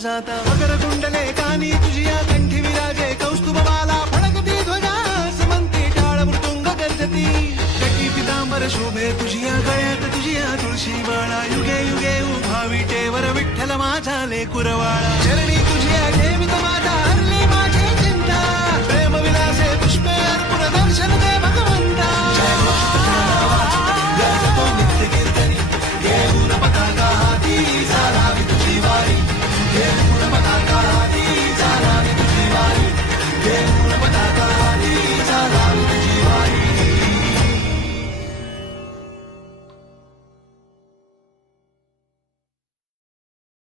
जाता मकर कुंडले कानी तुझिया कंठी विराजे कौस्तुभ बाला फडकती ध्वजा समंती टाळ मृदुंग गर्जती कटी पितांबर शोभे तुझिया गळ्यात तुझिया तुळशी बाळा युगे युगे उभा विटेवर विठ्ठल माझा लेकुरवाळा चरणी तुझिया ठेवित माझा हरली माझी चिंता प्रेम विलासे पुष्पे अर्पुन दर्शन दे